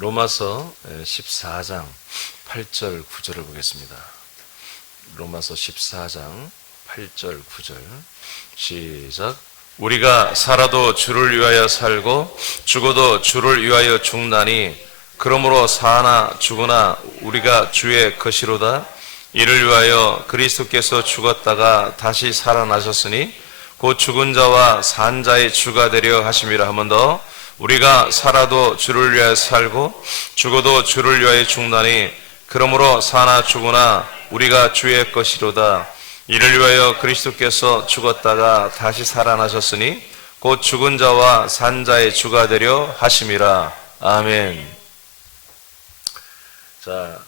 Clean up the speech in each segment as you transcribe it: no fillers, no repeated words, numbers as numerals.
로마서 14장 8절 9절을 보겠습니다. 로마서 14장 8절 9절 시작. 우리가 살아도 주를 위하여 살고 죽어도 주를 위하여 죽나니 그러므로 사나 죽으나 우리가 주의 것이로다. 이를 위하여 그리스도께서 죽었다가 다시 살아나셨으니 곧 죽은 자와 산 자의 주가 되려 하심이라. 한 번 더. 우리가 살아도 주를 위하여 살고 죽어도 주를 위하여 죽나니 그러므로 사나 죽으나 우리가 주의 것이로다. 이를 위하여 그리스도께서 죽었다가 다시 살아나셨으니 곧 죽은 자와 산 자의 주가 되려 하심이라. 아멘. 자,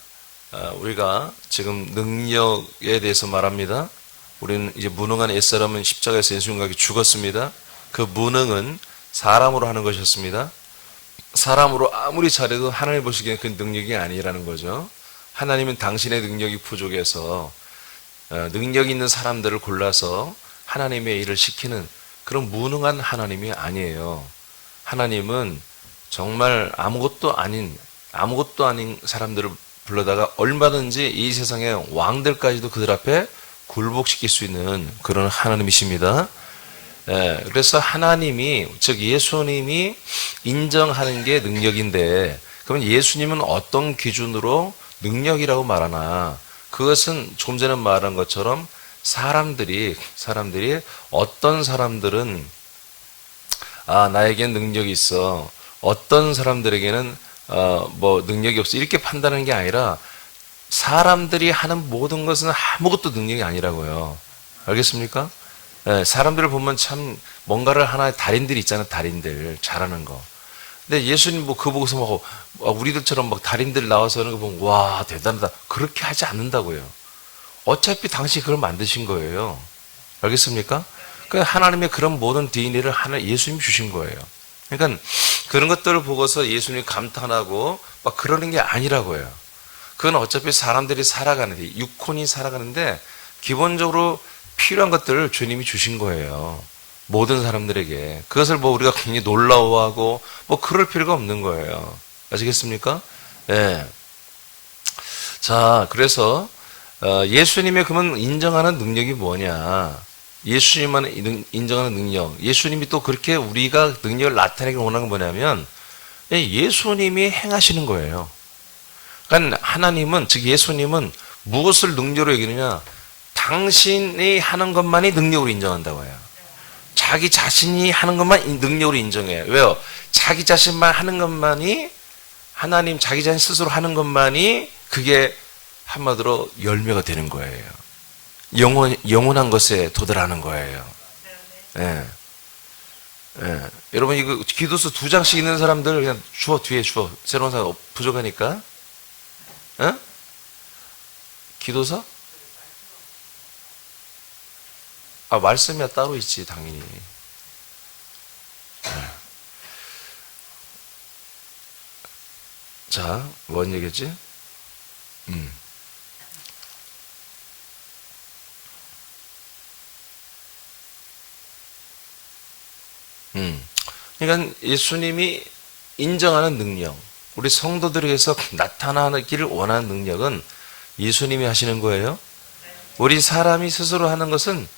우리가 지금 능력에 대해서 말합니다. 우리는 이제 무능한 옛사람은 십자가에서 예수님과 죽었습니다. 그 무능은 사람으로 하는 것이었습니다. 사람으로 아무리 잘해도 하나님 보시기에는 그 능력이 아니라는 거죠. 하나님은 당신의 능력이 부족해서 능력 있는 사람들을 골라서 하나님의 일을 시키는 그런 무능한 하나님이 아니에요. 하나님은 정말 아무것도 아닌 사람들을 불러다가 얼마든지 이 세상의 왕들까지도 그들 앞에 굴복시킬 수 있는 그런 하나님이십니다. 그래서 하나님이, 즉 예수님이 인정하는 게 능력인데, 그러면 예수님은 어떤 기준으로 능력이라고 말하나? 그것은 조금 전에 말한 것처럼 사람들이 어떤 사람들은 나에겐 능력이 있어, 어떤 사람들에게는 뭐 능력이 없어, 이렇게 판단하는 게 아니라 사람들이 하는 모든 것은 아무것도 능력이 아니라고요. 알겠습니까? 사람들을 보면 참 뭔가를 하나의 달인들이 있잖아요. 달인들 잘하는 거. 근데 예수님 뭐 그거 보고서 막 우리들처럼 막 달인들 나와서 하는 거 보면 와 대단하다 그렇게 하지 않는다고요. 어차피 당신이 그걸 만드신 거예요. 알겠습니까? 그러니까 하나님의 그런 모든 DNA를 예수님이 주신 거예요. 그러니까 그런 것들을 보고서 예수님이 감탄하고 막 그러는 게 아니라고요. 그건 어차피 사람들이 살아가는데, 육혼이 살아가는데 기본적으로 필요한 것들을 주님이 주신 거예요. 모든 사람들에게. 그것을 뭐 우리가 굉장히 놀라워하고 뭐 그럴 필요가 없는 거예요. 아시겠습니까? 네. 자, 그래서 예수님의 그러면 인정하는 능력이 뭐냐? 예수님만 인정하는 능력. 예수님이 또 그렇게 우리가 능력을 나타내기 원하는 건 뭐냐면 예수님이 행하시는 거예요. 그러니까 하나님은, 즉 예수님은 무엇을 능력으로 여기느냐? 당신이 하는 것만이 능력으로 인정한다고 해요. 자기 자신이 하는 것만 능력으로 인정해요. 왜요? 자기 자신만 하는 것만이, 하나님 자기 자신 스스로 하는 것만이 그게 한마디로 열매가 되는 거예요. 영원한 것에 도달하는 거예요. 예. 예. 여러분 이거 기도서 2장씩 있는 사람들 그냥 뒤에 주워. 새로운 사람 부족하니까. 예? 기도서? 말씀이야 따로 있지, 당연히. 자, 뭔 얘기지? 그러니까 예수님이 인정하는 능력, 우리 성도들에게서 나타나기를 원하는 능력은 예수님이 하시는 거예요. 우리 사람이 스스로 하는 것은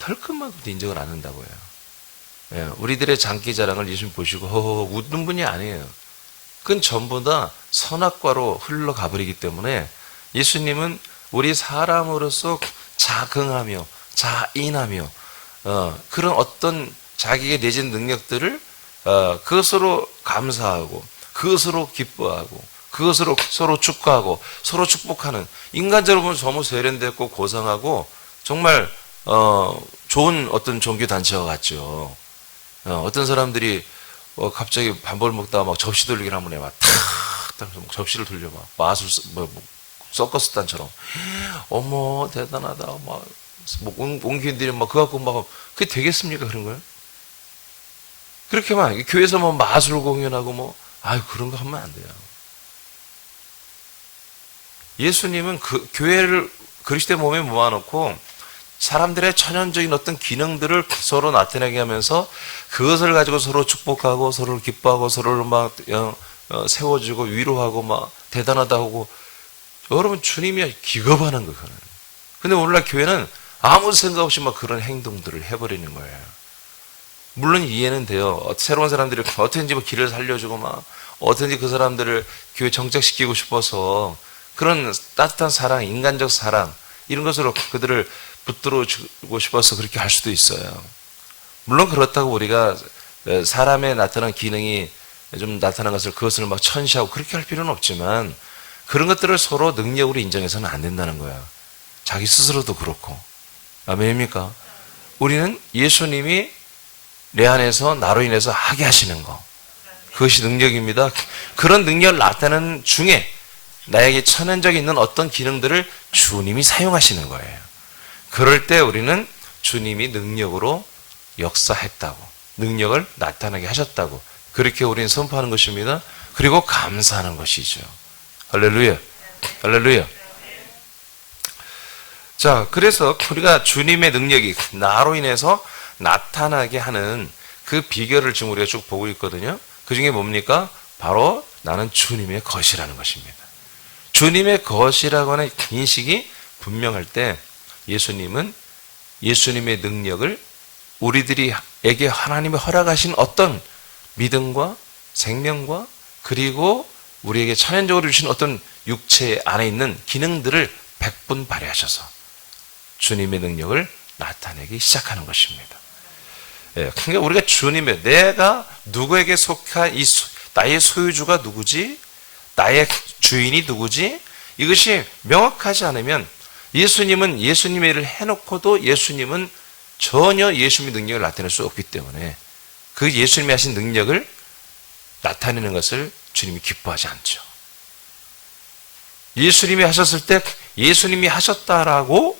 털끝만큼도 인정을 안 한다고요. 우리들의 장기자랑을 예수님 보시고 허허 웃는 분이 아니에요. 그건 전부 다 선악과로 흘러가버리기 때문에 예수님은 우리 사람으로서 자긍하며 자인하며 그런 어떤 자기에게 내진 능력들을 그것으로 감사하고 그것으로 기뻐하고 그것으로 서로 축하하고 서로 축복하는, 인간적으로 보면 너무 세련됐고 고상하고 정말 좋은 어떤 종교단체와 같죠. 어떤 사람들이 갑자기 밥을 먹다가 막 접시 돌리기를 한번 해봐. 탁 접시를 돌려봐. 마술 서커스 단처럼. 어머 대단하다. 막 옹기인들이 막 그거 갖고 막 그게 되겠습니까 그런 거요? 그렇게만 교회에서 마술 공연하고 그런 거 하면 안 돼요. 예수님은 그 교회를 그리스도의 몸에 모아놓고 사람들의 천연적인 어떤 기능들을 서로 나타내게 하면서 그것을 가지고 서로 축복하고 서로를 기뻐하고 서로를 막 세워주고 위로하고 막 대단하다 하고 여러분 주님이 기겁하는 거예요. 근데 오늘날 교회는 아무 생각 없이 막 그런 행동들을 해버리는 거예요. 물론 이해는 돼요. 새로운 사람들이 어떻게든지 뭐 길을 살려주고 막 어떻게든지 그 사람들을 교회 정착시키고 싶어서 그런 따뜻한 사랑, 인간적 사랑 이런 것으로 그들을 붙들어주고 싶어서 그렇게 할 수도 있어요. 물론 그렇다고 우리가 사람의 나타난 기능이 좀 나타난 것을 그것을 막 천시하고 그렇게 할 필요는 없지만 그런 것들을 서로 능력으로 인정해서는 안 된다는 거야. 자기 스스로도 그렇고. 아멘입니까? 우리는 예수님이 내 안에서 나로 인해서 하게 하시는 거. 그것이 능력입니다. 그런 능력을 나타내는 중에 나에게 천연적에 있는 어떤 기능들을 주님이 사용하시는 거예요. 그럴 때 우리는 주님이 능력으로 역사했다고, 능력을 나타나게 하셨다고 그렇게 우리는 선포하는 것입니다. 그리고 감사하는 것이죠. 할렐루야. 할렐루야. 자, 그래서 우리가 주님의 능력이 나로 인해서 나타나게 하는 그 비결을 지금 우리가 쭉 보고 있거든요. 그 중에 뭡니까? 바로 나는 주님의 것이라는 것입니다. 주님의 것이라고 하는 인식이 분명할 때 예수님은 예수님의 능력을 우리들에게 하나님이 허락하신 어떤 믿음과 생명과 그리고 우리에게 천연적으로 주신 어떤 육체 안에 있는 기능들을 백분 발휘하셔서 주님의 능력을 나타내기 시작하는 것입니다. 예, 그러니까 우리가 주님의 내가 누구에게 속한 나의 소유주가 누구지? 나의 주인이 누구지? 이것이 명확하지 않으면 예수님은 예수님의 일을 해놓고도 예수님은 전혀 예수님의 능력을 나타낼 수 없기 때문에 그 예수님이 하신 능력을 나타내는 것을 주님이 기뻐하지 않죠. 예수님이 하셨을 때 예수님이 하셨다라고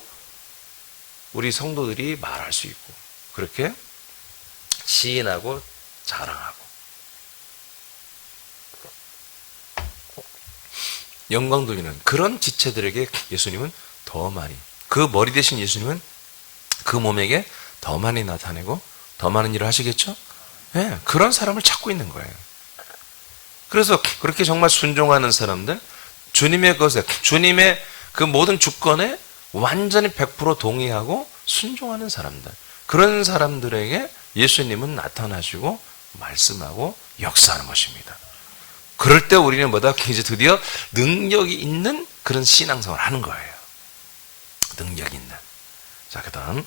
우리 성도들이 말할 수 있고 그렇게 시인하고 자랑하고 영광 돌리는 그런 지체들에게 예수님은 더 많이 그 머리 대신 예수님은 그 몸에게 더 많이 나타내고 더 많은 일을 하시겠죠? 네, 그런 사람을 찾고 있는 거예요. 그래서 그렇게 정말 순종하는 사람들 주님의 것에 주님의 그 모든 주권에 완전히 100% 동의하고 순종하는 사람들 그런 사람들에게 예수님은 나타나시고 말씀하고 역사하는 것입니다. 그럴 때 우리는 뭐다? 이제 드디어 능력이 있는 그런 신앙생활을 하는 거예요. 능력이 있는. 자, 그 다음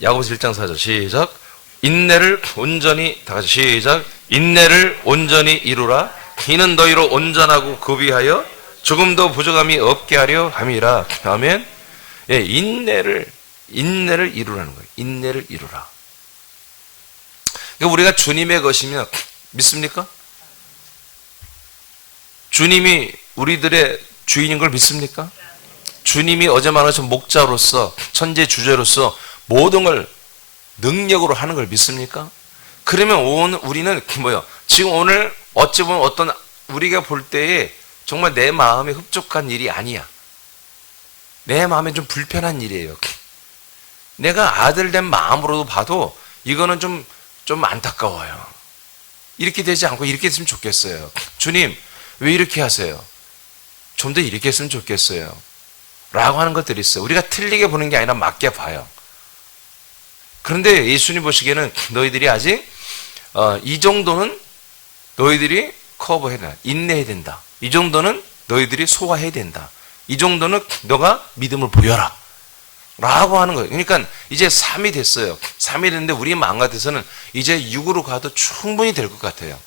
야고보서 1장 4절 시작. 인내를 온전히 다 같이 시작. 인내를 온전히 이루라. 이는 너희로 온전하고 구비하여 조금도 부족함이 없게 하려 함이라. 아멘. 예, 인내를 이루라는 거예요. 인내를 이루라. 그러니까 우리가 주님의 것이면 믿습니까? 주님이 우리들의 주인인 걸 믿습니까? 주님이 어제 말하신 목자로서 천재 주제로서 모든 걸 능력으로 하는 걸 믿습니까? 그러면 우리는 지금 오늘 어찌 보면 어떤 우리가 볼 때에 정말 내 마음에 흡족한 일이 아니야. 내 마음에 좀 불편한 일이에요. 내가 아들 된 마음으로도 봐도 이거는 좀 안타까워요. 이렇게 되지 않고 이렇게 했으면 좋겠어요. 주님, 왜 이렇게 하세요? 좀 더 이렇게 했으면 좋겠어요. 라고 하는 것들이 있어요. 우리가 틀리게 보는 게 아니라 맞게 봐요. 그런데 예수님 보시기에는 너희들이 아직 이 정도는 너희들이 커버해야 된다. 인내해야 된다. 이 정도는 너희들이 소화해야 된다. 이 정도는 너가 믿음을 보여라. 라고 하는 거예요. 그러니까 이제 3이 됐어요. 3이 됐는데 우리 마음 같아서는 이제 6으로 가도 충분히 될 것 같아요.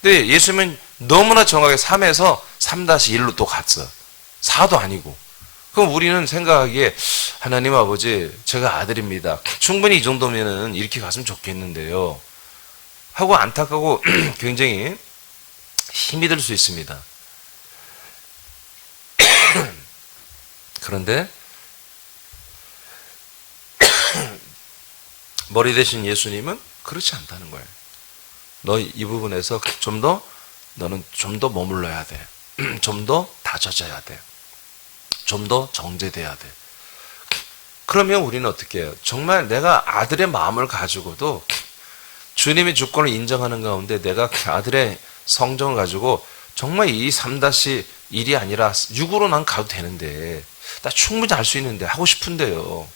근데 예수님은 너무나 정확하게 3에서 3-1로 또 갔어. 4도 아니고. 그럼 우리는 생각하기에 하나님 아버지 제가 아들입니다. 충분히 이 정도면은 이렇게 갔으면 좋겠는데요. 하고 안타까고 굉장히 힘이 들 수 있습니다. 그런데 머리 대신 예수님은 그렇지 않다는 거예요. 너 이 부분에서 너는 좀 더 머물러야 돼. 좀 더 다져져야 돼. 좀 더 정제돼야 돼. 그러면 우리는 어떻게 해요? 정말 내가 아들의 마음을 가지고도 주님의 주권을 인정하는 가운데 내가 아들의 성경을 가지고 정말 이 3-1이 아니라 6으로 난 가도 되는데, 나 충분히 할 수 있는데, 하고 싶은데요.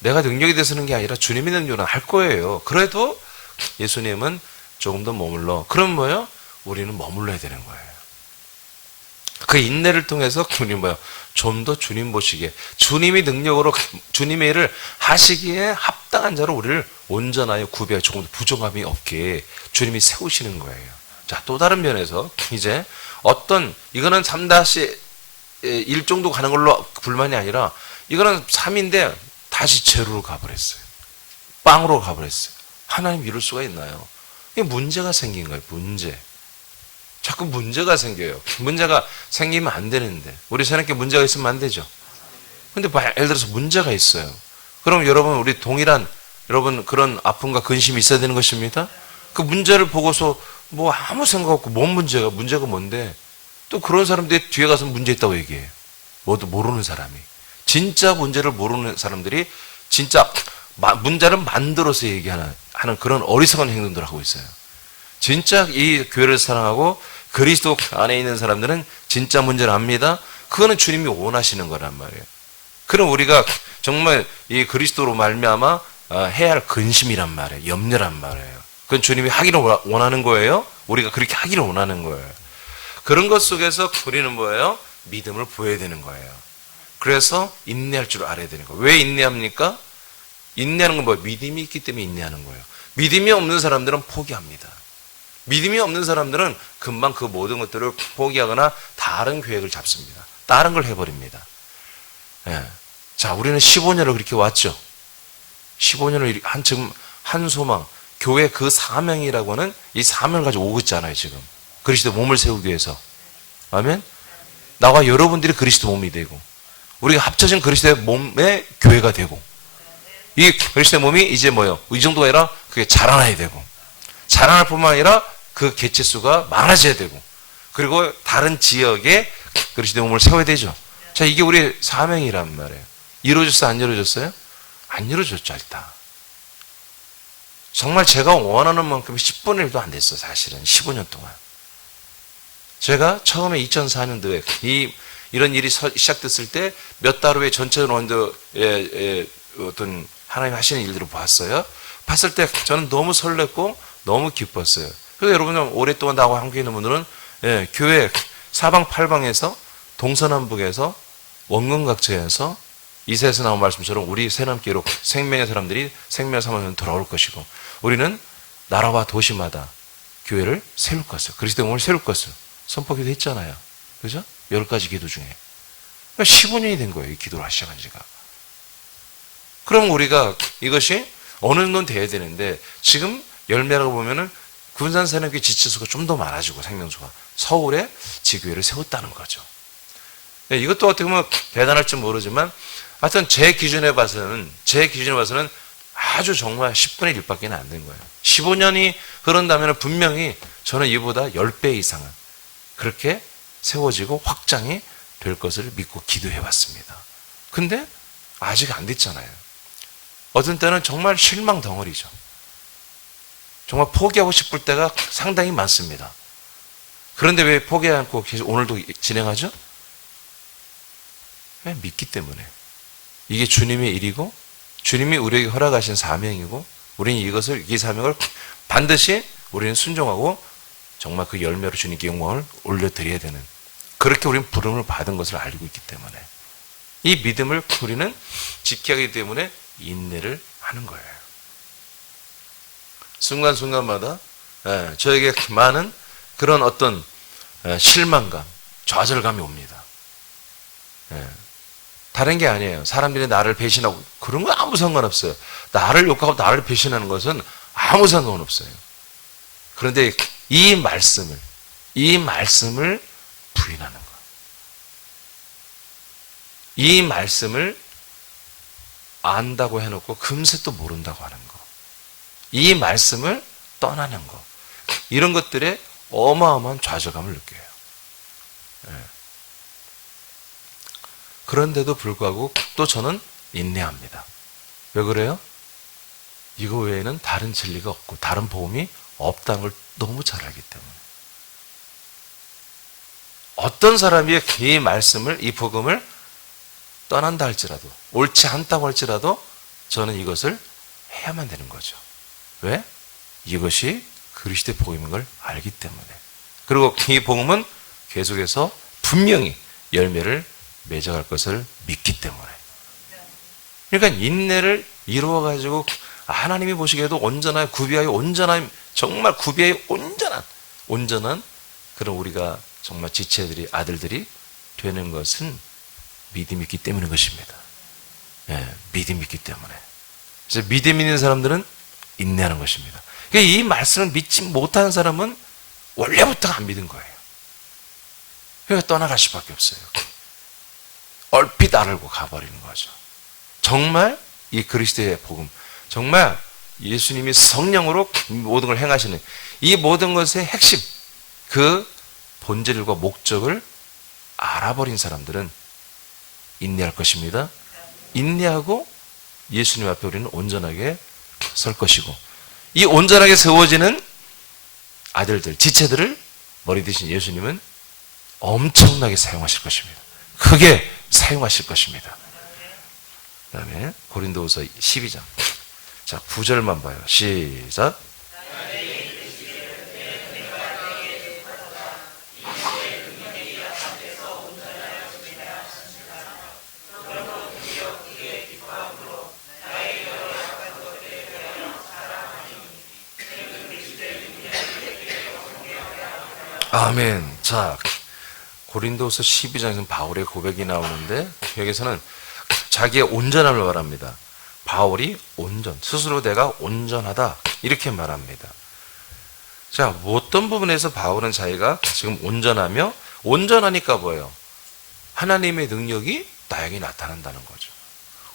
내가 능력이 돼서는 게 아니라 주님의 능력은 할 거예요. 그래도 예수님은 조금 더 머물러. 그럼 뭐예요? 우리는 머물러야 되는 거예요. 그 인내를 통해서 우리는 뭐예요? 좀 더 주님 보시기에, 주님의 능력으로 주님의 일을 하시기에 합당한 자로 우리를 온전하여 구비하여 조금 더 부족함이 없게 주님이 세우시는 거예요. 자, 또 다른 면에서 이제 이거는 3-1 정도 가는 걸로 불만이 아니라, 이거는 3인데 다시 제로로 가버렸어요. 빵으로 가버렸어요. 하나님 이럴 수가 있나요? 이게 문제가 생긴 거예요. 자꾸 문제가 생겨요. 문제가 생기면 안 되는데, 우리 사람께 문제가 있으면 안 되죠. 근데 예를 들어서 문제가 있어요. 그럼 여러분, 우리 동일한 여러분 그런 아픔과 근심이 있어야 되는 것입니다. 그 문제를 보고서 뭐 아무 생각 없고, 문제가 뭔데, 또 그런 사람들이 뒤에 가서 문제 있다고 얘기해요. 뭐도 모르는 사람이. 진짜 문제를 모르는 사람들이 진짜 문제를 만들어서 얘기하는 그런 어리석은 행동들을 하고 있어요. 진짜 이 교회를 사랑하고 그리스도 안에 있는 사람들은 진짜 문제를 압니다. 그거는 주님이 원하시는 거란 말이에요. 그럼 우리가 정말 이 그리스도로 말미암아 해야 할 근심이란 말이에요. 염려란 말이에요. 그건 주님이 하기를 원하는 거예요. 우리가 그렇게 하기를 원하는 거예요. 그런 것 속에서 우리는 뭐예요? 믿음을 보여야 되는 거예요. 그래서 인내할 줄 알아야 되는 거예요. 왜 인내합니까? 인내하는 건 뭐예요? 믿음이 있기 때문에 인내하는 거예요. 믿음이 없는 사람들은 포기합니다. 믿음이 없는 사람들은 금방 그 모든 것들을 포기하거나 다른 계획을 잡습니다. 다른 걸 해버립니다. 예. 자, 우리는 15년을 그렇게 왔죠. 15년을 지금 한 소망, 교회 그 사명이라고 하는 이 사명을 가지고 오고 있잖아요, 지금. 그리스도 몸을 세우기 위해서. 아멘? 나와 여러분들이 그리스도 몸이 되고, 우리가 합쳐진 그리스도의 몸의 교회가 되고, 이 그리스도의 몸이 이제 뭐예요? 이 정도가 아니라 그게 자라나야 되고, 자라날 뿐만 아니라 그 개체수가 많아져야 되고, 그리고 다른 지역에 그리스도의 몸을 세워야 되죠. 자, 이게 우리의 사명이란 말이에요. 이루어졌어요? 안 이루어졌어요? 안 이루어졌죠, 일단. 정말 제가 원하는 만큼 10분의 1도 안 됐어요, 사실은. 15년 동안. 제가 처음에 2004년도에 이런 일이 시작됐을 때 몇 달 후에 전체 원도의 어떤 하나님 하시는 일들을 봤어요. 봤을 때 저는 너무 설렜고 너무 기뻤어요. 그래서 여러분, 오랫동안 나하고 함께 있는 분들은 교회 사방팔방에서 동서남북에서 원근각처에서 이사야에서 나온 말씀처럼 우리 새남교회로 생명의 사람들이 생명의 사람을 돌아올 것이고, 우리는 나라와 도시마다 교회를 세울 것을, 그리스도의 몸을 세울 것을 선포기도 했잖아요. 그죠? 10가지 기도 중에. 그러니까 15년이 된 거예요, 이 기도를 시작한 지가. 그럼 우리가 이것이 어느 정도는 돼야 되는데, 지금 열매라고 보면은 군산새내기 지체수가 좀 더 많아지고, 생명수가 서울에 지교회를 세웠다는 거죠. 이것도 어떻게 보면 대단할지 모르지만, 하여튼 제 기준에 봐서는 아주 정말 10분의 1밖에 안 된 거예요. 15년이 흐른다면 분명히 저는 이보다 10배 이상은 그렇게 세워지고 확장이 될 것을 믿고 기도해 봤습니다. 근데 아직 안 됐잖아요. 어떤 때는 정말 실망 덩어리죠. 정말 포기하고 싶을 때가 상당히 많습니다. 그런데 왜 포기하지 않고 계속 오늘도 진행하죠? 왜? 믿기 때문에. 이게 주님의 일이고, 주님이 우리에게 허락하신 사명이고, 우리는 이 사명을 반드시 우리는 순종하고 정말 그 열매로 주님께 영광을 올려드려야 되는, 그렇게 우리는 부름을 받은 것을 알고 있기 때문에 이 믿음을 우리는 지켜야 하기 때문에 인내를 하는 거예요. 순간순간마다 저에게 많은 그런 어떤 실망감, 좌절감이 옵니다. 다른 게 아니에요. 사람들이 나를 배신하고 그런 건 아무 상관없어요. 나를 욕하고 나를 배신하는 것은 아무 상관없어요. 그런데 이 말씀을 부인하는 것, 이 말씀을 안다고 해놓고 금세 또 모른다고 하는 것, 이 말씀을 떠나는 것, 이런 것들에 어마어마한 좌절감을 느껴요. 그런데도 불구하고 또 저는 인내합니다. 왜 그래요? 이거 외에는 다른 진리가 없고 다른 복음이 없다는 걸 너무 잘 알기 때문에. 어떤 사람이 이 말씀을, 이 복음을 떠난다 할지라도, 옳지 않다고 할지라도 저는 이것을 해야만 되는 거죠. 왜? 이것이 그리스도의 복음인 걸 알기 때문에. 그리고 이 복음은 계속해서 분명히 열매를 맺어갈 것을 믿기 때문에. 그러니까 인내를 이루어가지고 하나님이 보시기에도 온전하여 구비하여 온전한, 정말 구비하여 온전한 그런 우리가 정말 지체들이, 아들들이 되는 것은 믿음이 있기 때문인 것입니다. 예, 믿음이 있기 때문에. 그래서 믿음 있는 사람들은 인내하는 것입니다. 그러니까 이 말씀을 믿지 못하는 사람은 원래부터 안 믿은 거예요. 그러니까 떠나갈 수밖에 없어요. 얼핏 알고 가버리는 거죠. 정말 이 그리스도의 복음, 정말 예수님이 성령으로 모든 걸 행하시는 이 모든 것의 핵심, 그 본질과 목적을 알아버린 사람들은 인내할 것입니다. 인내하고 예수님 앞에 우리는 온전하게 설 것이고, 이 온전하게 세워지는 아들들, 지체들을 머리 대신 예수님은 엄청나게 사용하실 것입니다. 크게 사용하실 것입니다. 그 다음에 고린도후서 12장. 자, 9절만 봐요. 시작. 아멘. 자, 고린도서 12장에서는 바울의 고백이 나오는데 여기서는 자기의 온전함을 말합니다. 바울이 스스로 내가 온전하다 이렇게 말합니다. 자, 어떤 부분에서 바울은 자기가 지금 온전하니까 뭐예요? 하나님의 능력이 나에게 나타난다는 거죠.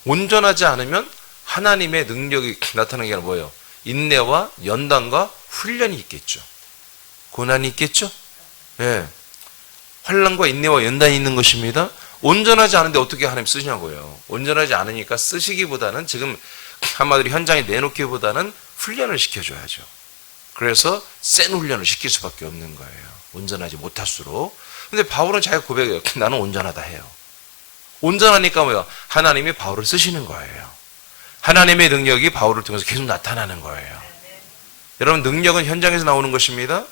온전하지 않으면 하나님의 능력이 나타나는 게 아니라 뭐예요? 인내와 연단과 훈련이 있겠죠. 고난이 있겠죠? 예. 환난과 인내와 연단이 있는 것입니다. 온전하지 않은데 어떻게 하나님 쓰시냐고요. 온전하지 않으니까 쓰시기보다는, 지금 한마디로 현장에 내놓기보다는 훈련을 시켜줘야죠. 그래서 센 훈련을 시킬 수밖에 없는 거예요. 온전하지 못할수록. 근데 바울은 자기가 고백해요. 나는 온전하다 해요. 온전하니까 뭐야? 하나님이 바울을 쓰시는 거예요. 하나님의 능력이 바울을 통해서 계속 나타나는 거예요. 여러분, 능력은 현장에서 나오는 것입니다.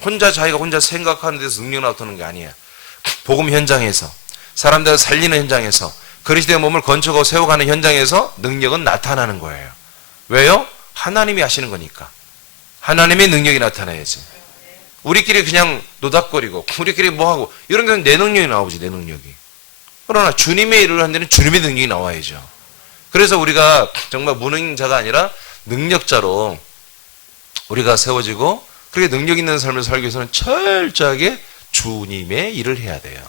자기가 혼자 생각하는 데서 능력 나타나는 게 아니에요. 복음 현장에서, 사람들을 살리는 현장에서, 그리스도의 몸을 건축하고 세워가는 현장에서 능력은 나타나는 거예요. 왜요? 하나님이 하시는 거니까. 하나님의 능력이 나타나야지. 우리끼리 그냥 노닥거리고 우리끼리 뭐하고 이런 데는 내 능력이 나오지, 내 능력이. 그러나 주님의 일을 하는 데는 주님의 능력이 나와야죠. 그래서 우리가 정말 무능자가 아니라 능력자로 우리가 세워지고, 그렇게 능력 있는 삶을 살기 위해서는 철저하게 주님의 일을 해야 돼요.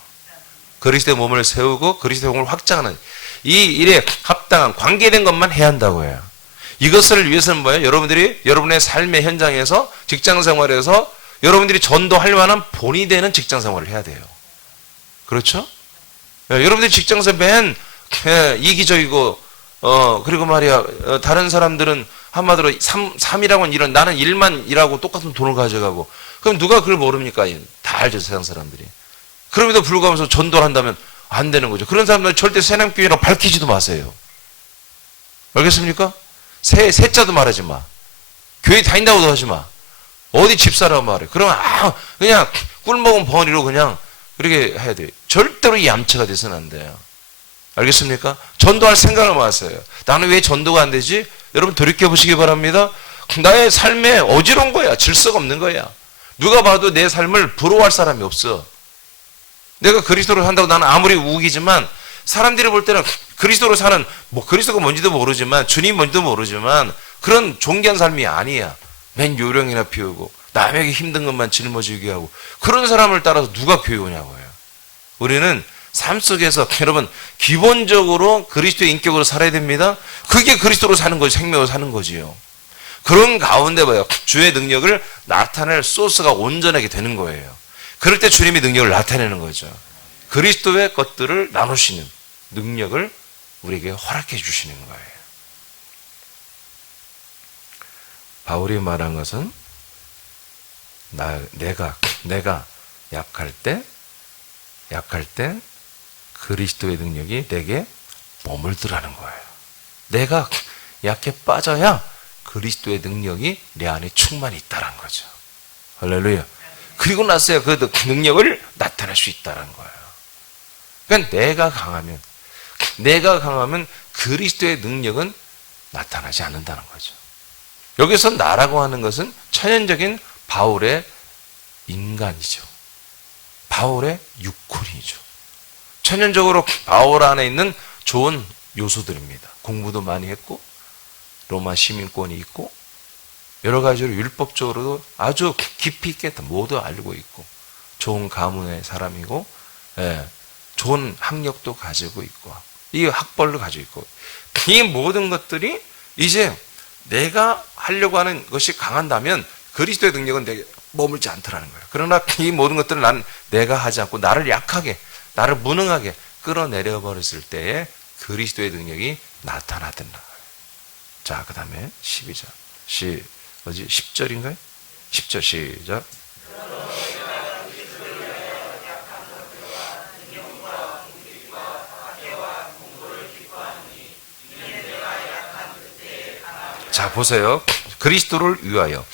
그리스도의 몸을 세우고 그리스도의 몸을 확장하는 이 일에 합당한 관계된 것만 해야 한다고 해요. 이것을 위해서는 뭐예요? 여러분들이 여러분의 삶의 현장에서, 직장 생활에서 여러분들이 전도할 만한 본이 되는 직장 생활을 해야 돼요. 그렇죠? 여러분들이 직장에서 맨 이기적이고 그리고 말이야, 다른 사람들은 한마디로 3이라고는 이런, 나는 일만 일하고 똑같은 돈을 가져가고, 그럼 누가 그걸 모릅니까? 다 알죠, 세상 사람들이. 그럼에도 불구하고 전도를 한다면 안 되는 거죠. 그런 사람들은 절대 새남교회라고 밝히지도 마세요. 알겠습니까? 세자도 말하지 마. 교회 다닌다고도 하지 마. 어디 집사라고 말해. 그러면 그냥 꿀먹은 벙어리로 그냥 그렇게 해야 돼요. 절대로 얌체가 돼서는 안 돼요. 알겠습니까? 전도할 생각을 마세요. 나는 왜 전도가 안 되지? 여러분 돌이켜보시기 바랍니다. 나의 삶에 어지러운 거야. 질서가 없는 거야. 누가 봐도 내 삶을 부러워할 사람이 없어. 내가 그리스도로 산다고 나는 아무리 우기지만, 사람들이 볼 때는 그리스도로 사는, 그리스도가 뭔지도 모르지만, 주님 뭔지도 모르지만, 그런 존귀한 삶이 아니야. 맨 요령이나 피우고 남에게 힘든 것만 짊어지게 하고, 그런 사람을 따라서 누가 교회 오냐고요. 우리는 삶 속에서 여러분 기본적으로 그리스도의 인격으로 살아야 됩니다. 그게 그리스도로 사는 거지, 생명으로 사는 거지요. 그런 가운데 봐요, 주의 능력을 나타낼 소스가 온전하게 되는 거예요. 그럴 때 주님의 능력을 나타내는 거죠. 그리스도의 것들을 나누시는 능력을 우리에게 허락해 주시는 거예요. 바울이 말한 것은 내가 약할 때 약할 때 그리스도의 능력이 내게 머물더라는 거예요. 내가 약해 빠져야 그리스도의 능력이 내 안에 충만히 있다는 거죠. 할렐루야. 그리고 나서야 그 능력을 나타낼 수 있다는 거예요. 그러니까 내가 강하면 그리스도의 능력은 나타나지 않는다는 거죠. 여기서 나라고 하는 것은 천연적인 바울의 인간이죠. 바울의 육혼이죠. 천연적으로 바울 안에 있는 좋은 요소들입니다. 공부도 많이 했고 로마 시민권이 있고 여러 가지로 율법적으로도 아주 깊이 있게 모두 알고 있고 좋은 가문의 사람이고 좋은 학력도 가지고 있고 이 학벌도 가지고 있고 이 모든 것들이 이제 내가 하려고 하는 것이 강한다면 그리스도의 능력은 내게 머물지 않더라는 거예요. 그러나 이 모든 것들을 내가 하지 않고 나를 약하게 나를 무능하게 끌어내려 버렸을 때에 그리스도의 능력이 나타나든다. 자, 그 다음에 12절 10절인가요? 10절 시작. 자, 보세요. 그리스도를 위하여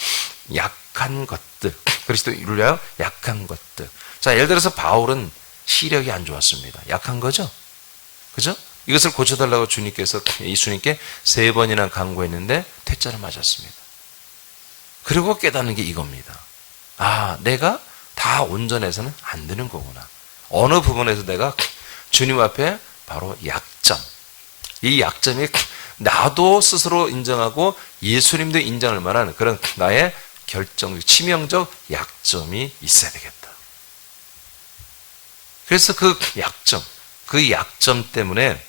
약한 것들. 그리스도를 위하여 약한 것들. 자, 예를 들어서 바울은 시력이 안 좋았습니다. 약한 거죠? 그죠? 이것을 고쳐달라고 주님께서 예수님께 3번이나 간구했는데 퇴짜를 맞았습니다. 그리고 깨닫는 게 이겁니다. 아, 내가 다 온전해서는 안 되는 거구나. 어느 부분에서 내가 주님 앞에 바로 약점. 이 약점이 나도 스스로 인정하고 예수님도 인정할 만한 그런 나의 치명적 약점이 있어야 되겠다. 그래서 그 약점 때문에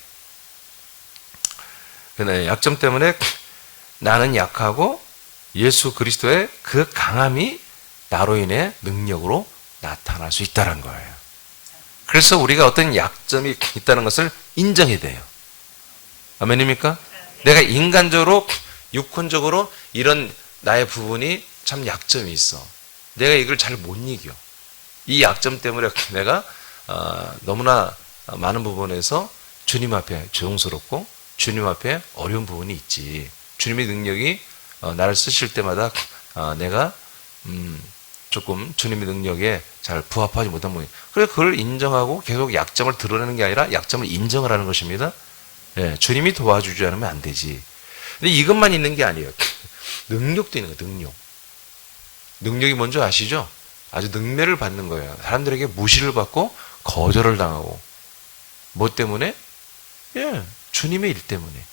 나는 약하고 예수 그리스도의 그 강함이 나로 인해 능력으로 나타날 수 있다는 거예요. 그래서 우리가 어떤 약점이 있다는 것을 인정해야 돼요. 아멘입니까? 내가 인간적으로 육혼적으로 이런 나의 부분이 참 약점이 있어. 내가 이걸 잘 못 이겨. 이 약점 때문에 내가 너무나 많은 부분에서 주님 앞에 죄송스럽고 주님 앞에 어려운 부분이 있지. 주님의 능력이 나를 쓰실 때마다 내가 조금 주님의 능력에 잘 부합하지 못한 부분이. 그래서 그걸 인정하고 계속 약점을 드러내는 게 아니라 약점을 인정을 하는 것입니다. 네, 주님이 도와주지 않으면 안 되지. 근데 이것만 있는 게 아니에요. 능력도 있는 거예요. 능력이 뭔지 아시죠? 아주 능멸을 받는 거예요. 사람들에게 무시를 받고 거절을 당하고. 뭐 때문에? 주님의 일 때문에.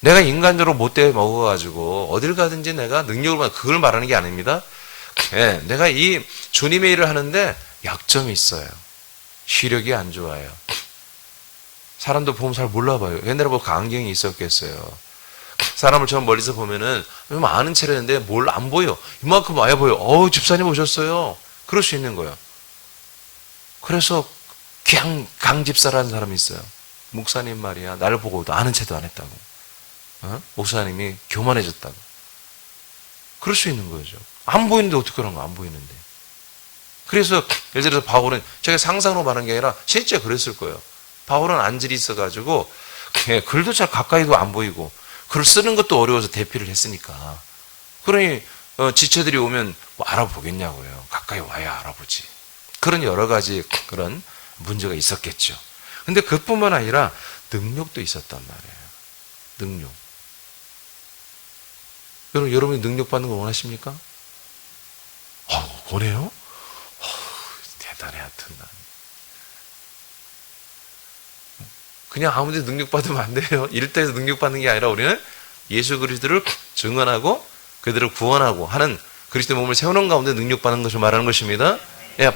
내가 인간적으로 못돼 먹어가지고 어딜 가든지 내가 능력을 받는 그걸 말하는 게 아닙니다. 내가 이 주님의 일을 하는데 약점이 있어요. 시력이 안 좋아요. 사람도 보면 잘 몰라봐요. 옛날에 뭐 안경이 있었겠어요. 사람을 처음 멀리서 보면은 아는 체력인데 뭘 안 보여. 이만큼 와야 보여. 집사님 오셨어요. 그럴 수 있는 거예요. 그래서 강집사라는 사람이 있어요. 목사님 말이야. 나를 보고도 아는 체도 안 했다고. 목사님이 교만해졌다고. 그럴 수 있는 거죠. 안 보이는데 어떻게 그런 거 안 보이는데. 그래서 예를 들어서 바울은 제가 상상으로 말한 게 아니라 실제 그랬을 거예요. 바울은 안질이 있어가지고 글도 잘 가까이도 안 보이고 글 쓰는 것도 어려워서 대피를 했으니까. 그러니 지체들이 오면 뭐 알아보겠냐고요. 가까이 와야 알아보지. 그런 여러 가지 그런 문제가 있었겠죠. 근데 그뿐만 아니라 능력도 있었단 말이에요. 능력. 여러분이 능력 받는 걸 원하십니까? 원해요? 대단해, 하여튼. 그냥 아무데도 능력 받으면 안 돼요. 일대에서 능력 받는 게 아니라 우리는 예수 그리스도를 증언하고 그들을 구원하고 하는 그리스도의 몸을 세우는 가운데 능력 받는 것을 말하는 것입니다.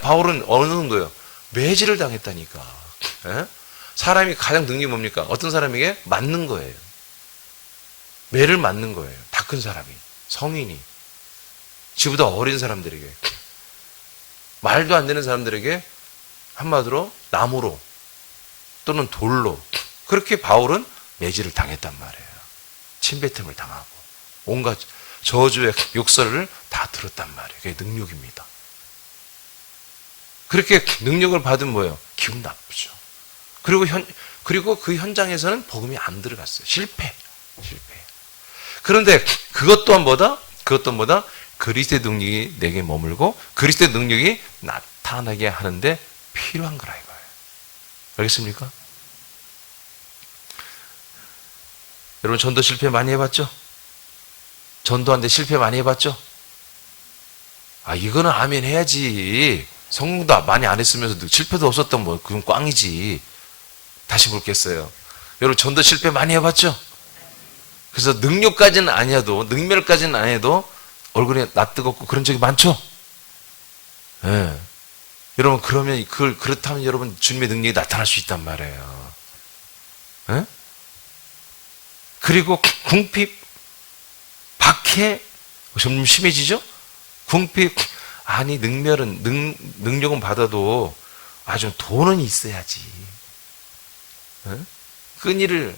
바울은 어느 정도요? 매질을 당했다니까. 사람이 가장 능력이 뭡니까? 어떤 사람에게 맞는 거예요. 매를 맞는 거예요. 다 큰 사람이, 성인이, 지보다 어린 사람들에게, 말도 안 되는 사람들에게 한마디로 나무로 또는 돌로 그렇게 바울은 매질을 당했단 말이에요. 침뱉음을 당하고 온갖 저주의 욕설을 다 들었단 말이에요. 그게 능력입니다. 그렇게 능력을 받으면 뭐예요? 기분 나쁘죠. 그리고 그 현장에서는 복음이 안 들어갔어요. 실패. 그런데 그것 또한 뭐다? 그리스도의 능력이 내게 머물고 그리스도의 능력이 나타나게 하는데 필요한 거라 이거예요. 알겠습니까? 여러분 전도 실패 많이 해봤죠? 전도하는데 실패 많이 해봤죠? 이거는 아멘 해야지. 성공도 많이 안 했으면서 실패도 없었던 뭐 그건 꽝이지. 다시 묻겠어요. 여러분 전도 실패 많이 해봤죠? 그래서 능력까지는 아니어도 능멸까지는 아니어도 얼굴이 낯뜨겁고 그런 적이 많죠? 네. 여러분 그러면 그렇다면 여러분 주님의 능력이 나타날 수 있단 말이에요. 네? 그리고 궁핍, 박해 점점 심해지죠? 궁핍 능력은 받아도 좀 돈은 있어야지. 네? 끈이를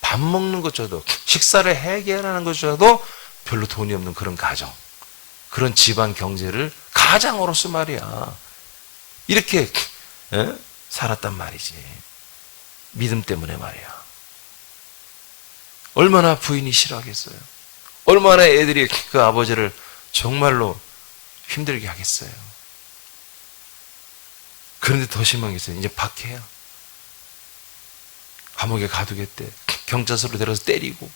밥 먹는 것조차도 식사를 해결하는 것조차도 별로 돈이 없는 그런 가정, 그런 집안 경제를 가장으로서 말이야 이렇게 살았단 말이지. 믿음 때문에 말이야. 얼마나 부인이 싫어하겠어요. 얼마나 애들이 그 아버지를 정말로 힘들게 하겠어요. 그런데 더 심한 게 있어요. 이제 박해야. 감옥에 가두겠대. 경찰서로 데려서 때리고.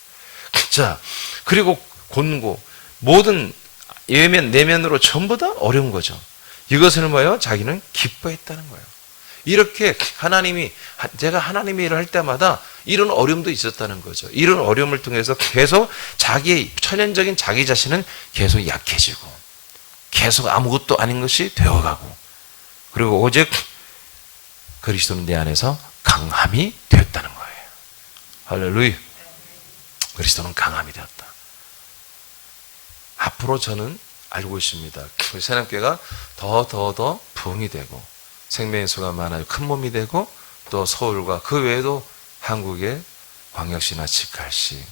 자, 그리고 곤고 모든 내면으로 전부 다 어려운 거죠. 이것을 뭐예요? 자기는 기뻐했다는 거예요. 이렇게 제가 하나님의 일을 할 때마다 이런 어려움도 있었다는 거죠. 이런 어려움을 통해서 계속 자기의 천연적인 자기 자신은 계속 약해지고 계속 아무것도 아닌 것이 되어가고, 그리고 오직 그리스도는 내 안에서 강함이 되었다는 거예요. 할렐루야. 그리스도는 강함이 되었다. 앞으로 저는 알고 있습니다. 우리 새남교회가 더 부흥이 되고 생명의 수가 많아요. 큰 몸이 되고 또 서울과 그 외에도 한국의 광역시나 직할시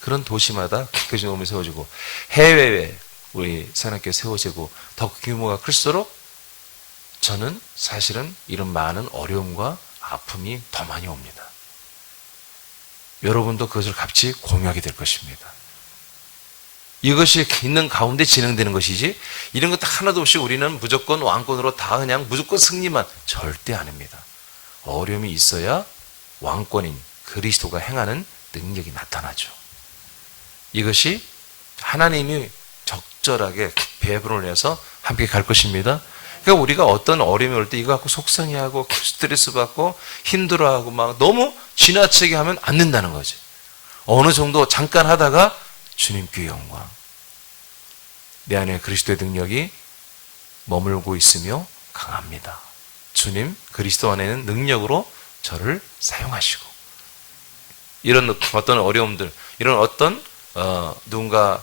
그런 도시마다 교회의 몸이 세워지고 해외에 우리 새남교회 세워지고 더 규모가 클수록 저는 사실은 이런 많은 어려움과 아픔이 더 많이 옵니다. 여러분도 그것을 같이 공유하게 될 것입니다. 이것이 있는 가운데 진행되는 것이지 이런 것 하나도 없이 우리는 무조건 왕권으로 다 그냥 무조건 승리만 절대 아닙니다. 어려움이 있어야 왕권인 그리스도가 행하는 능력이 나타나죠. 이것이 하나님이 적절하게 배분을 해서 함께 갈 것입니다. 그러니까 우리가 어떤 어려움이 올 때 이거 갖고 속상해하고 스트레스 받고 힘들어하고 막 너무 지나치게 하면 안 된다는 거지. 어느 정도 잠깐 하다가 주님께 영광. 내 안에 그리스도의 능력이 머물고 있으며 강합니다. 주님 그리스도 안에는 능력으로 저를 사용하시고 이런 어떤 어려움들, 이런 어떤 누군가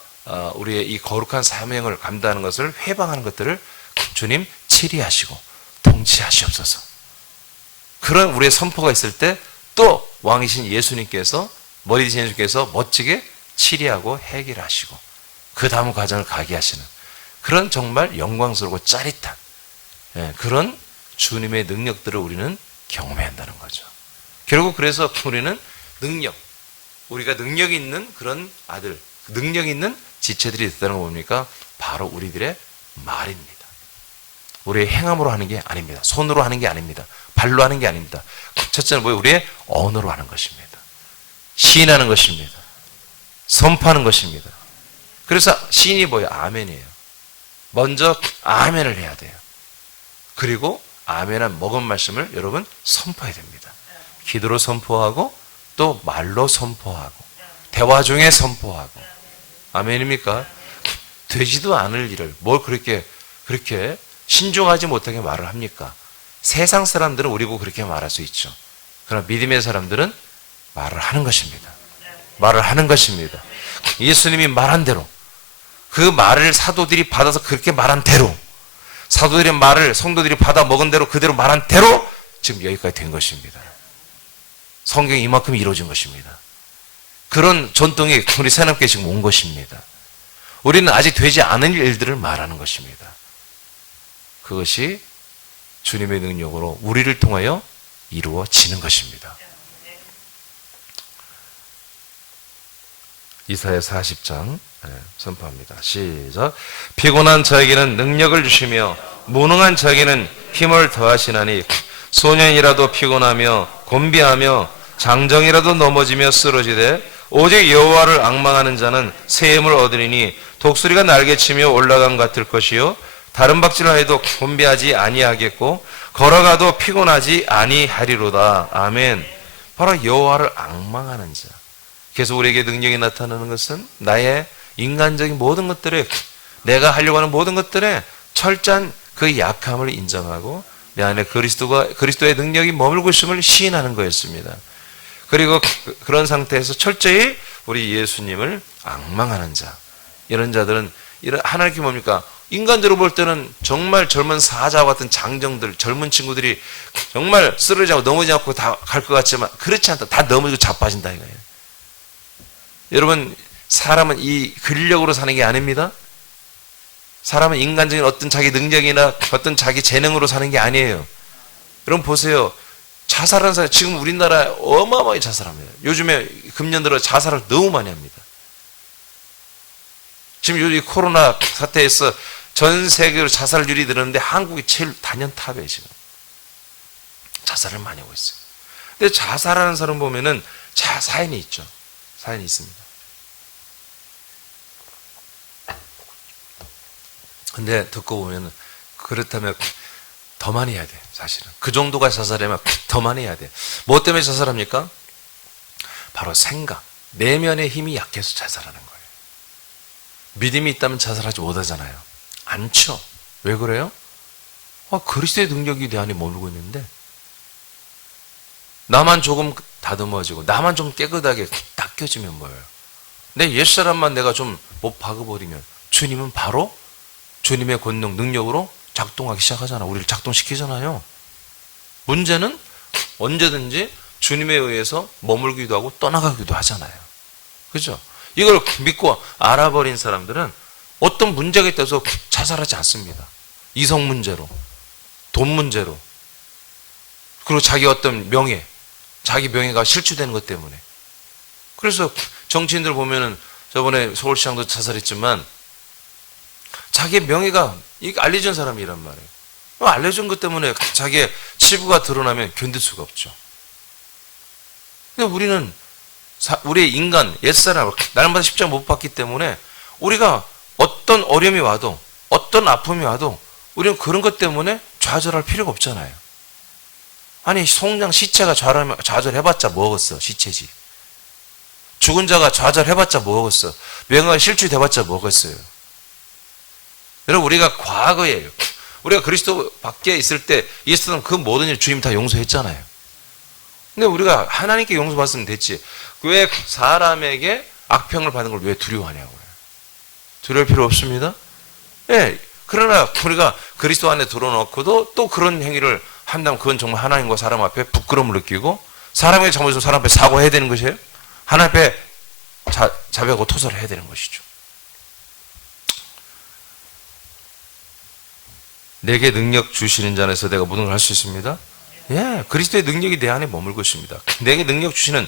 우리의 이 거룩한 사명을 감당하는 것을 회방하는 것들을 주님 치리하시고 통치하시옵소서. 그런 우리의 선포가 있을 때 또 왕이신 예수님께서 머리 되신 예수님께서 멋지게 치리하고 해결하시고 그 다음 과정을 가게 하시는 그런 정말 영광스럽고 짜릿한 그런 주님의 능력들을 우리는 경험해야 한다는 거죠. 결국 그래서 우리는 우리가 능력이 있는 그런 아들, 능력 있는 지체들이 됐다는 거 뭡니까? 바로 우리들의 말입니다. 우리의 행함으로 하는 게 아닙니다. 손으로 하는 게 아닙니다. 발로 하는 게 아닙니다. 첫째는 뭐예요? 우리의 언어로 하는 것입니다. 시인하는 것입니다. 선포하는 것입니다. 그래서 시인이 뭐예요? 아멘이에요. 먼저 아멘을 해야 돼요. 그리고 아멘한 먹은 말씀을 여러분 선포해야 됩니다. 기도로 선포하고 또 말로 선포하고 대화 중에 선포하고. 아멘입니까? 되지도 않을 일을 뭘 그렇게 신중하지 못하게 말을 합니까? 세상 사람들은 우리 보고 그렇게 말할 수 있죠. 그러나 믿음의 사람들은 말을 하는 것입니다. 말을 하는 것입니다. 예수님이 말한 대로 그 말을 사도들이 받아서 그렇게 말한 대로 사도들의 말을 성도들이 받아 먹은 대로 그대로 말한 대로 지금 여기까지 된 것입니다. 성경이 이만큼 이루어진 것입니다. 그런 전통이 우리 새남교회 지금 온 것입니다. 우리는 아직 되지 않은 일들을 말하는 것입니다. 그것이 주님의 능력으로 우리를 통하여 이루어지는 것입니다. 이사야 40장 선포합니다. 시작. 피곤한 자에게는 능력을 주시며 무능한 자에게는 힘을 더하시나니 소년이라도 피곤하며 곤비하며 장정이라도 넘어지며 쓰러지되 오직 여호와를 앙망하는 자는 새 힘을 얻으리니 독수리가 날개치며 올라감 같을 것이요 다른 박질을 해도 곤비하지 아니하겠고 걸어가도 피곤하지 아니하리로다. 아멘. 바로 여호와를 앙망하는 자. 그래서 우리에게 능력이 나타나는 것은 나의 인간적인 모든 것들에, 내가 하려고 하는 모든 것들에 철저한 그 약함을 인정하고 내 안에 그리스도의 능력이 머물고 있음을 시인하는 거였습니다. 그리고 그런 상태에서 철저히 우리 예수님을 앙망하는 자, 이런 자들은 하나님께 뭡니까? 인간적으로 볼 때는 정말 젊은 사자와 같은 장정들, 젊은 친구들이 정말 쓰러지지 않고 넘어지지 않고 다 갈 것 같지만 그렇지 않다. 다 넘어지고 자빠진다 이거예요. 여러분, 사람은 이 근력으로 사는 게 아닙니다. 사람은 인간적인 어떤 자기 능력이나 어떤 자기 재능으로 사는 게 아니에요. 여러분 보세요. 자살하는 사람, 지금 우리나라에 어마어마하게 자살합니다. 요즘에 금년 들어 자살을 너무 많이 합니다. 지금 요즘 코로나 사태에서 전 세계로 자살률이 늘었는데 한국이 제일 단연탑이에요. 지금 자살을 많이 하고 있어요. 근데 자살하는 사람 보면은 사연이 있죠. 사연이 있습니다. 근데 듣고 보면 그렇다면 더 많이 해야 돼. 사실은 그 정도가 자살하면 더 많이 해야 돼. 뭐 때문에 자살합니까? 바로 생각, 내면의 힘이 약해서 자살하는 거예요. 믿음이 있다면 자살하지 못하잖아요. 않죠. 왜 그래요? 그리스도의 능력이 내 안에 머물고 있는데 나만 조금 다듬어지고 나만 좀 깨끗하게 닦여지면 뭐예요? 내 옛사람만 내가 좀 못 박아버리면 주님은 바로 주님의 권능, 능력으로 작동하기 시작하잖아. 우리를 작동시키잖아요. 문제는 언제든지 주님에 의해서 머물기도 하고 떠나가기도 하잖아요. 그죠? 이걸 믿고 알아버린 사람들은 어떤 문제가 있다고 해서 자살하지 않습니다. 이성 문제로, 돈 문제로, 그리고 자기 어떤 명예, 자기 명예가 실추되는 것 때문에. 그래서 정치인들 보면은 저번에 서울시장도 자살했지만 자기의 명예가 알려진 사람이란 말이에요. 알려진 것 때문에 자기의 치부가 드러나면 견딜 수가 없죠. 근데 우리는 우리의 인간, 옛사람, 날마다 십자가 못 받기 때문에 우리가 어떤 어려움이 와도 어떤 아픔이 와도 우리는 그런 것 때문에 좌절할 필요가 없잖아요. 아니 송장 시체가 좌절해봤자 뭐겠어. 시체지. 죽은 자가 좌절해봤자 뭐겠어. 명예가 실추돼봤자 뭐겠어요. 여러분 우리가 과거에 우리가 그리스도 밖에 있을 때 있었던 그 모든 일 주님 다 용서했잖아요. 근데 우리가 하나님께 용서받으면 됐지. 왜 사람에게 악평을 받는 걸 왜 두려워하냐고요. 두려울 필요 없습니다. 예. 그러나 우리가 그리스도 안에 들어놓고도 또 그런 행위를 한다면 그건 정말 하나님과 사람 앞에 부끄러움을 느끼고 사람에게 잘못해서 사람 앞에 사과해야 되는 것이에요. 하나님 앞에 자백하고 토설을 해야 되는 것이죠. 내게 능력 주시는 자 안에서 내가 모든 걸 할 수 있습니다. 예, 그리스도의 능력이 내 안에 머물고 있습니다. 내게 능력 주시는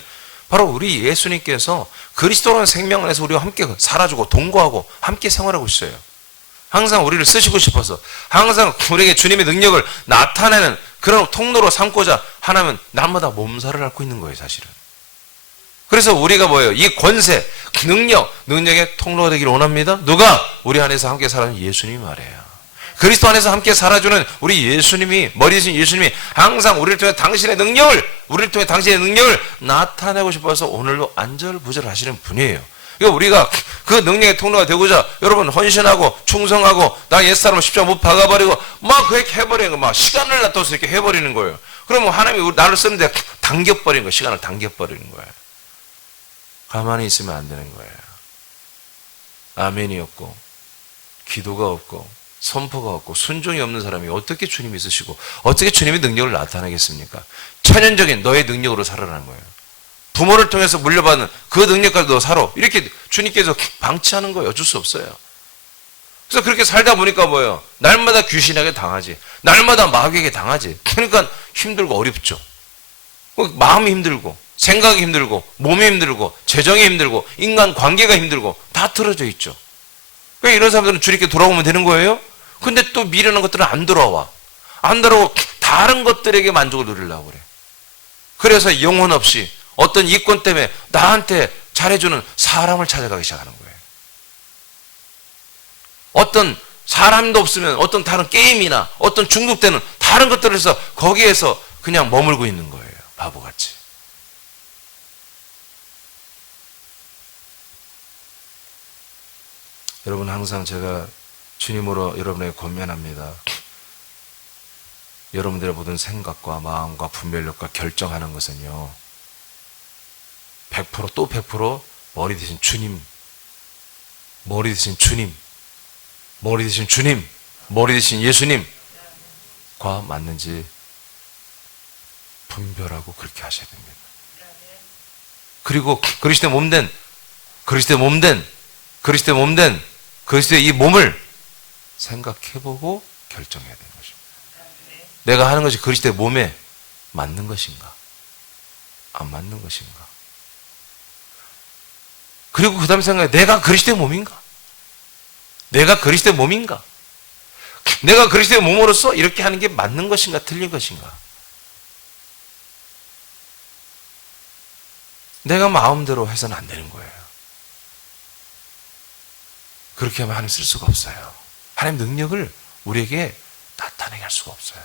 바로 우리 예수님께서 그리스도라는 생명 안에서 우리와 함께 살아주고 동거하고 함께 생활하고 있어요. 항상 우리를 쓰시고 싶어서 항상 우리에게 주님의 능력을 나타내는 그런 통로로 삼고자 하나님은 날마다 몸살을 앓고 있는 거예요, 사실은. 그래서 우리가 뭐예요? 이 권세, 능력의 통로가 되기를 원합니다. 누가? 우리 안에서 함께 살아주는 예수님이 말해요. 그리스도 안에서 함께 살아주는 우리 예수님이, 머리이신 예수님이 항상 우리를 통해 우리를 통해 당신의 능력을 나타내고 싶어서 오늘도 안절부절 하시는 분이에요. 그러니까 우리가 그 능력의 통로가 되고자 여러분 헌신하고 충성하고 나 옛사람을 십자가 못 박아버리고 막 그렇게 해버리는 거, 막 시간을 놔둬서 이렇게 해버리는 거예요. 그러면 하나님이 나를 쓰는데 당겨버리는 거예요. 시간을 당겨버리는 거예요. 가만히 있으면 안 되는 거예요. 아멘이 없고 기도가 없고 선포가 없고 순종이 없는 사람이 어떻게 주님이 있으시고 어떻게 주님의 능력을 나타내겠습니까? 천연적인 너의 능력으로 살아라는 거예요. 부모를 통해서 물려받은 그 능력까지 너 살아. 이렇게 주님께서 방치하는 거예요. 어쩔 수 없어요. 그래서 그렇게 살다 보니까 뭐예요? 날마다 귀신에게 당하지. 날마다 마귀에게 당하지. 그러니까 힘들고 어렵죠. 마음이 힘들고, 생각이 힘들고, 몸이 힘들고, 재정이 힘들고, 인간 관계가 힘들고, 다 틀어져 있죠. 왜 이런 사람들은 주님께 돌아오면 되는 거예요? 근데 또 미련한 것들은 안 돌아와. 안 돌아오고 다른 것들에게 만족을 누리려고 그래. 그래서 영혼 없이 어떤 이권 때문에 나한테 잘해주는 사람을 찾아가기 시작하는 거예요. 어떤 사람도 없으면 어떤 다른 게임이나 어떤 중독되는 다른 것들을 해서 거기에서 그냥 머물고 있는 거예요. 바보같이. 여러분, 항상 제가 주님으로 여러분에게 권면합니다. 여러분들의 모든 생각과 마음과 분별력과 결정하는 것은요, 100% 또 100% 머리 대신 주님, 머리 대신 주님, 머리 대신 주님, 머리 대신 예수님과 맞는지 분별하고 그렇게 하셔야 됩니다. 그리고 그리스도의 몸된 그리스도의 이 몸을 생각해보고 결정해야 되는 것입니다. 내가 하는 것이 그리스도의 몸에 맞는 것인가? 안 맞는 것인가? 그리고 그 다음에 생각해, 내가 그리스도의 몸인가? 내가 그리스도의 몸인가? 내가 그리스도의 몸으로서 이렇게 하는 게 맞는 것인가? 틀린 것인가? 내가 마음대로 해서는 안 되는 거예요. 그렇게 하면 하나님 쓸 수가 없어요. 하나님 능력을 우리에게 나타내게 할 수가 없어요.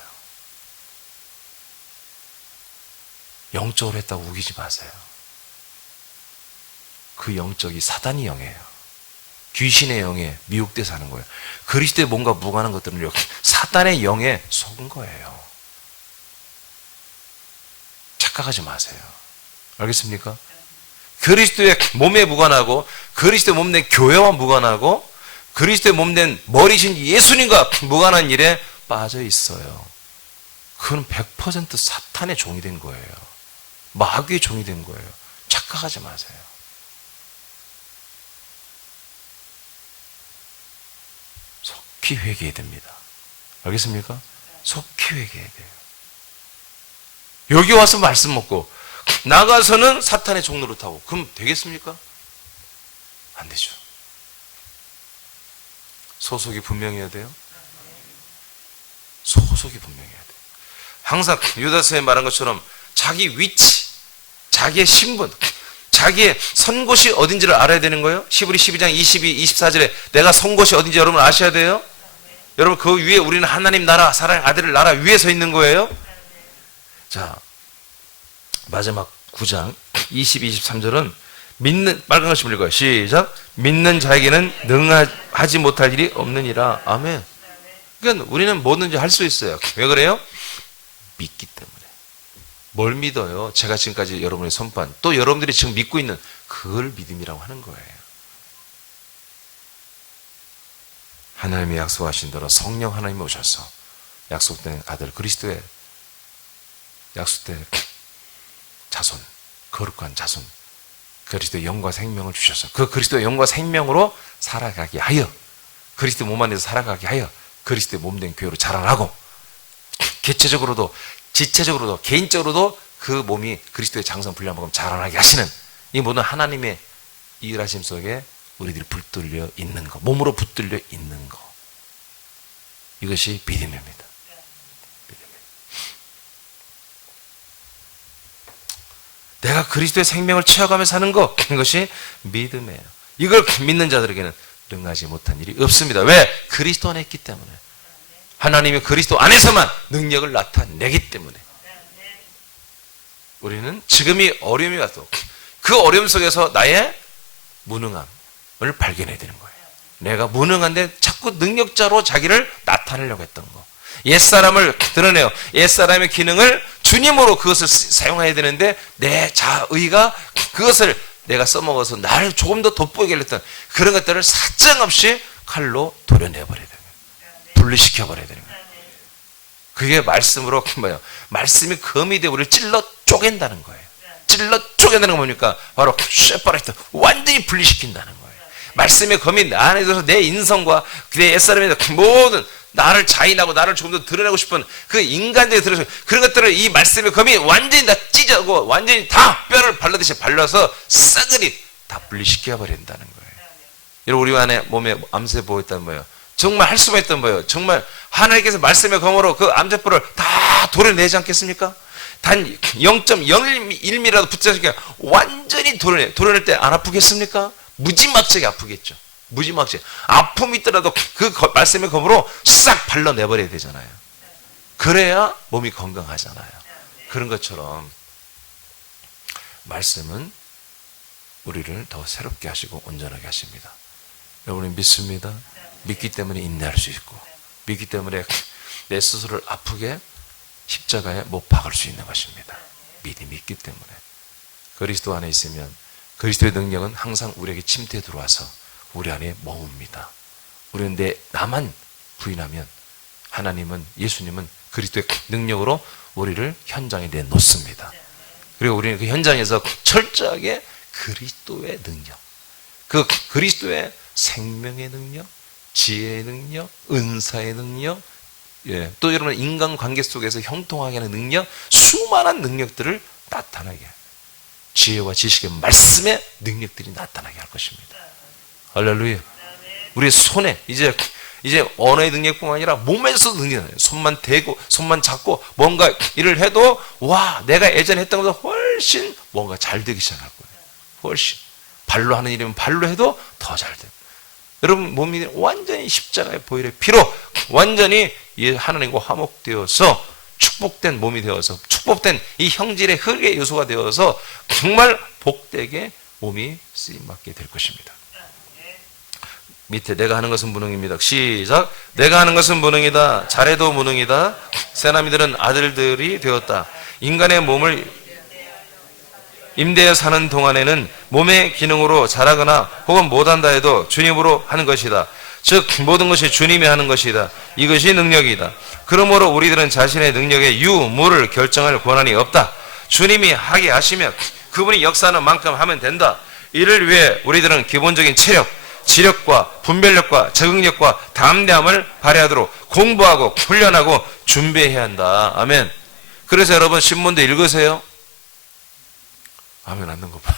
영적으로 했다고 우기지 마세요. 그 영적이 사단의 영이에요. 귀신의 영에 미혹돼서 하는 거예요. 그리스도의 몸과 무관한 것들은요, 사단의 영에 속은 거예요. 착각하지 마세요. 알겠습니까? 그리스도의 몸에 무관하고 그리스도의 몸된 교회와 무관하고 그리스도의 몸된 머리신 예수님과 무관한 일에 빠져 있어요. 그건 100% 사탄의 종이 된 거예요. 마귀의 종이 된 거예요. 착각하지 마세요. 속히 회개해야 됩니다. 알겠습니까? 속히 회개해야 돼요. 여기 와서 말씀 먹고 나가서는 사탄의 종 노릇하고 그럼 되겠습니까? 안 되죠. 소속이 분명해야 돼요. 소속이 분명해야 돼요. 항상 유다서에 말한 것처럼 자기 위치, 자기의 신분, 자기의 선 곳이 어딘지를 알아야 되는 거예요. 히브리 12장 22, 24절에 내가 선 곳이 어딘지 여러분 아셔야 돼요. 여러분 그 위에 우리는 하나님 나라, 사랑의 아들을 나라 위에 서 있는 거예요. 자, 마지막 9장 22, 23절은 믿는, 빨간 글씨를 읽어요. 시작. 믿는 자에게는 능하지 못할 일이 없느니라. 아멘. 그러니까 우리는 뭐든지 할 수 있어요. 왜 그래요? 믿기 때문에. 뭘 믿어요? 제가 지금까지 여러분의 선포한, 또 여러분들이 지금 믿고 있는 그걸 믿음이라고 하는 거예요. 하나님이 약속하신 대로 성령 하나님이 오셔서 약속된 아들 그리스도의 약속된 자손, 거룩한 자손, 그리스도의 영과 생명을 주셔서 그 그리스도의 영과 생명으로 살아가게 하여, 그리스도 몸 안에서 살아가게 하여 그리스도의 몸된 교회로 자라나고, 개체적으로도 지체적으로도 개인적으로도 그 몸이 그리스도의 장성 분량만큼 자라나게 하시는 이 모든 하나님의 일하심 속에 우리들이 붙들려 있는 것, 몸으로 붙들려 있는 것, 이것이 믿음입니다. 내가 그리스도의 생명을 취하가며 사는 것, 이것이 믿음이에요. 이걸 믿는 자들에게는 능하지 못한 일이 없습니다. 왜? 그리스도 안에 있기 때문에. 하나님이 그리스도 안에서만 능력을 나타내기 때문에. 우리는 지금이 어려움이 와도 그 어려움 속에서 나의 무능함을 발견해야 되는 거예요. 내가 무능한데 자꾸 능력자로 자기를 나타내려고 했던 거. 옛사람을 드러내요. 옛사람의 기능을 주님으로 그것을 사용해야 되는데 내 자의가 그것을 내가 써먹어서 나를 조금 더 돋보이게 했던 그런 것들을 사정없이 칼로 도려내버려야 되는 거예요. 분리시켜버려야 되는 거예요. 그게 말씀으로 뭐예요? 말씀이 검이 되어 우리를 찔러 쪼갠다는 거예요. 찔러 쪼갠다는 거 뭡니까? 바로 쉐파라이트 완전히 분리시킨다는 거예요. 말씀의 검이 내 안에 들어서 내 인성과 내 옛사람의 모든 나를 자인하고 나를 조금 더 드러내고 싶은 그 인간들이 들어서 그런 것들을 이 말씀의 검이 완전히 다 찢어고 완전히 다 뼈를 발라듯이 발라서 싸그리 다 분리시켜 버린다는 거예요. 여러분 우리 안에 몸에 암세 보였다는 거예요. 정말 할 수만 있던 거예요. 정말 하나님께서 말씀의 검으로 그 암세포를 다 도려내지 않겠습니까? 단 0.01mm라도 붙잡으니까 완전히 도려낼 때 안 아프겠습니까? 무지막지하게 아프겠죠. 무지막지하게. 아픔이 있더라도 그 말씀의 검으로 싹 발라내버려야 되잖아요. 그래야 몸이 건강하잖아요. 그런 것처럼 말씀은 우리를 더 새롭게 하시고 온전하게 하십니다. 여러분이 믿습니다. 믿기 때문에 인내할 수 있고 믿기 때문에 내 스스로를 아프게 십자가에 못 박을 수 있는 것입니다. 믿음이 있기 때문에. 그리스도 안에 있으면 그리스도의 능력은 항상 우리에게 침투해 들어와서 우리 안에 머뭅니다. 우리는 나만 부인하면 하나님은 예수님은 그리스도의 능력으로 우리를 현장에 내놓습니다. 그리고 우리는 그 현장에서 철저하게 그리스도의 능력, 그 그리스도의 생명의 능력, 지혜의 능력, 은사의 능력, 또 여러분 인간관계 속에서 형통하게 하는 능력, 수많은 능력들을 나타나게 해요. 지혜와 지식의 말씀의 능력들이 나타나게 할 것입니다. 할렐루야. 우리의 손에 이제 언어의 능력뿐만 아니라 몸에서도 능력이 나요. 손만 대고 손만 잡고 뭔가 일을 해도 와 내가 예전에 했던 것보다 훨씬 뭔가 잘 되기 시작할 거예요. 훨씬 발로 하는 일이면 발로 해도 더 잘 돼요. 여러분 몸이 완전히 십자가의 보혈의 피로 완전히 하나님과 화목되어서 축복된 몸이 되어서 축복된 이 형질의 흙의 요소가 되어서 정말 복되게 몸이 쓰임받게 될 것입니다. 밑에 내가 하는 것은 무능입니다. 시작. 내가 하는 것은 무능이다. 잘해도 무능이다. 새나미들은 아들들이 되었다. 인간의 몸을 임대해 사는 동안에는 몸의 기능으로 잘하거나 혹은 못한다 해도 주님으로 하는 것이다. 즉 모든 것이 주님이 하는 것이다. 이것이 능력이다. 그러므로 우리들은 자신의 능력의 유무를 결정할 권한이 없다. 주님이 하게 하시면 그분이 역사하는 만큼 하면 된다. 이를 위해 우리들은 기본적인 체력, 지력과 분별력과 적응력과 담대함을 발휘하도록 공부하고 훈련하고 준비해야 한다. 아멘. 그래서 여러분 신문도 읽으세요. 아멘 안 된 거 봐.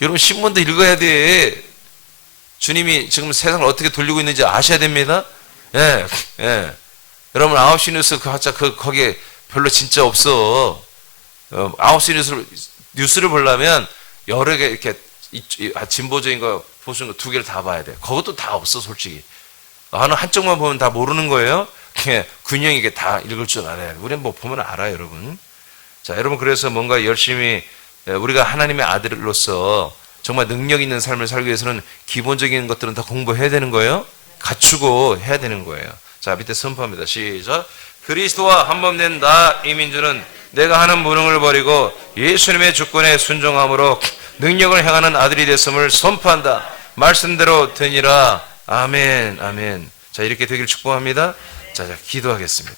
여러분 신문도 읽어야 돼. 주님이 지금 세상을 어떻게 돌리고 있는지 아셔야 됩니다. 예, 예. 여러분 9시 뉴스 거기에 별로 진짜 없어. 9시 뉴스를 보려면 여러 개 이렇게 진보적인 거 보수적인 거 두 개를 다 봐야 돼. 그것도 다 없어 솔직히. 한쪽만 보면 다 모르는 거예요. 균형 있게 다 읽을 줄 알아요. 우리는 뭐 보면 알아요, 여러분. 자, 여러분 그래서 뭔가 열심히 우리가 하나님의 아들로서 정말 능력 있는 삶을 살기 위해서는 기본적인 것들은 다 공부해야 되는 거예요. 갖추고 해야 되는 거예요. 자, 밑에 선포합니다. 시작. 그리스도와 한몸된 나 이민주는 내가 하는 무능을 버리고 예수님의 주권에 순종함으로 능력을 행하는 아들이 됐음을 선포한다. 말씀대로 되니라. 아멘, 아멘. 자, 이렇게 되기를 축복합니다. 자, 기도하겠습니다.